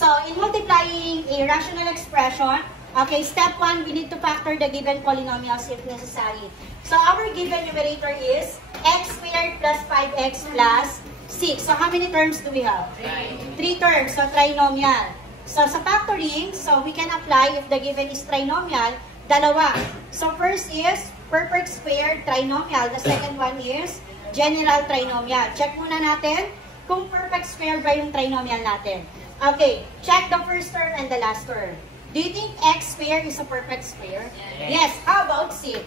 So, in multiplying a rational expression, okay, step 1, we need to factor the given polynomials if necessary. So, our given numerator is x squared plus 5x plus 6. So, how many terms do we have? 3 terms. So, trinomial. So, sa factoring, so we can apply if the given is trinomial, dalawa. So, first is perfect squared trinomial. The second one is general trinomial. Check muna natin kung perfect square ba yung trinomial natin. Okay, check the first term and the last term. Do you think x squared is a perfect square? Yes. How about 6?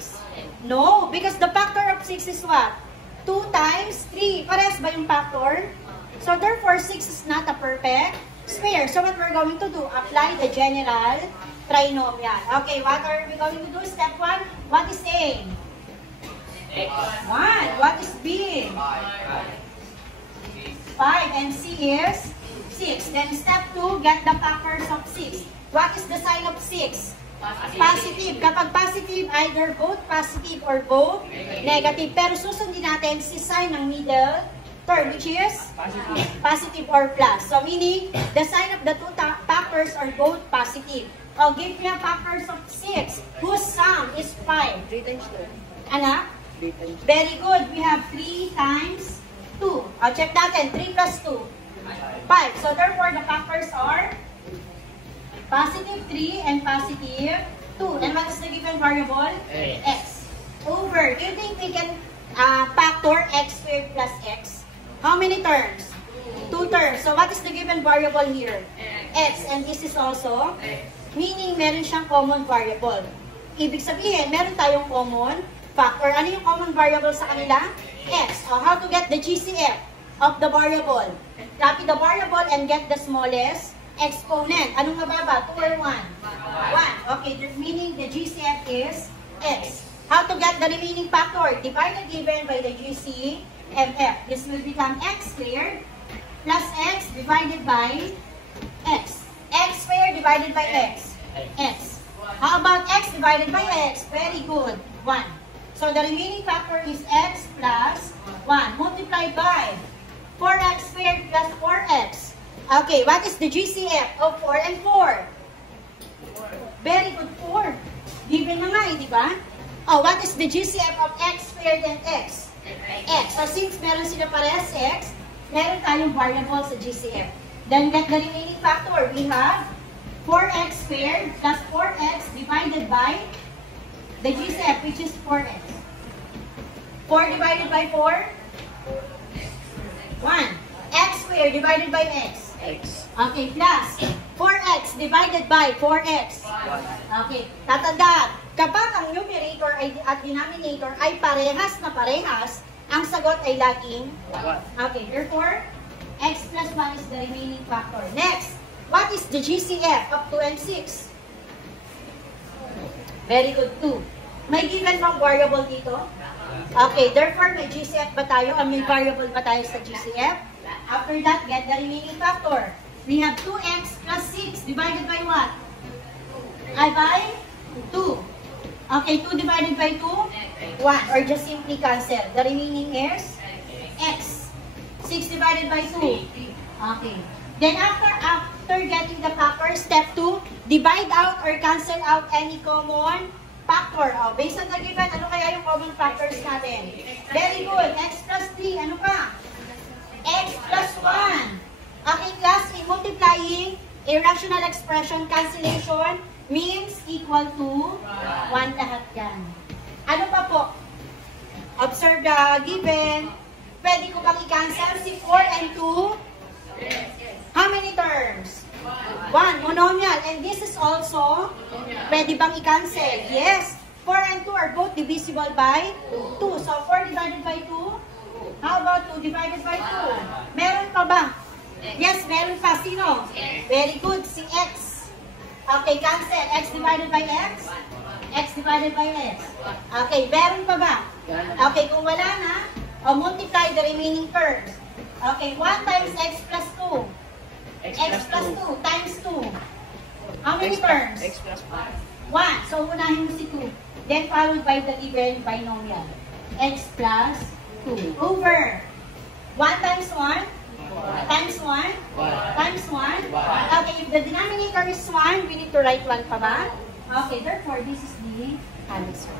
No, because the factor of 6 is what? 2 times 3. Parehas ba yung factor? So therefore, 6 is not a perfect square. So what we're going to do? Apply the general trinomial. Okay, what are we going to do? Step 1, what is A? 1. What is B? 5. And C is 6. Then step 2, get the factors of 6. What is the sign of 6? Positive. Kapag positive, either both positive or both negative. Pero susundin natin si sign ng middle term, which is positive or plus. So meaning, the sign of the two factors are both positive. O, give me a factors of 6, whose sum is 5. 3 times 2. Ano? 3 times 2. Very good. We have 3 times 2. O, check natin. 3 plus 2. 5. So therefore, the factors are positive 3 and positive 2. And what is the given variable? X. Over. Do you think we can factor x squared plus x? How many terms? 2 terms. So what is the given variable here? X. And this is also, meaning meron siyang common variable. Ibig sabihin, meron tayong common factor. Ano yung common variable sa kanila? X. So how to get the GCF of the variable? Copy the variable and get the smallest exponent. Anong mababa? 2 or 1? 1. Okay, meaning the GCF is x. How to get the remaining factor? Divide the given by the GCF. This will become x squared plus x divided by x. X squared divided by x. X. How about x divided by x? Very good. 1. So the remaining factor is x plus 1 multiplied by 4x squared plus 4x. Okay, what is the GCF of 4 and 4? Very good, 4. Given na nga eh, di ba? Oh, what is the GCF of x squared and x? X. So since meron sila parehas x, meron tayong variable sa GCF. Then get the remaining factor. We have 4x squared plus 4x divided by the GCF, which is 4x. 4 divided by 4? 1. X squared divided by x. X. Okay, plus 4x divided by 4x. Okay, tatandaan, kapag ang numerator at denominator ay parehas na parehas, ang sagot ay laging 1. Okay, therefore, x plus 1 is the remaining factor. Next, what is the GCF of 2 and 6? Very good, 2. May given bang variable dito? Okay, therefore, may GCF ba tayo? May variable ba tayo sa GCF? After that, get the remaining factor. We have 2x plus 6 divided by what? By 2. Okay, 2 divided by 2? 1. Or just simply cancel. The remaining is x. 6 divided by 2. Okay. Then after getting the factor, step 2, divide out or cancel out any common factor. Oh, based on the given, ano kaya yung common factors natin? Very good. X plus 3. Ano pa? X plus 1. Okay, class, in multiplying a rational expression, cancellation means equal to 1 lahat yan. Ano pa po? Observe the given. Pwede ko bang i-cancel si 4 and 2? How many terms? 1. Monomial. And this is also, pwede bang i-cancel? Yes. 4 and 2 are both divisible by 2. So, 4 divided by 2? How about 2 divided by 2? Meron pa ba? Yes, meron pa. Sino? Very good. Si x. Okay, cancel. X divided by x? X divided by x. Okay, meron pa ba? Okay, kung wala na, multiply the remaining terms. Okay, 1 times x plus 2. X plus 2 times 2. How many terms? X plus 1. 1. So, unahin mo si 2. Then, followed by the given binomial. X plus 2. Over. 1 times 1? Times 1? Times 1? Okay, if the denominator is 1, we need to write 1 pa ba? Okay, therefore, this is the answer.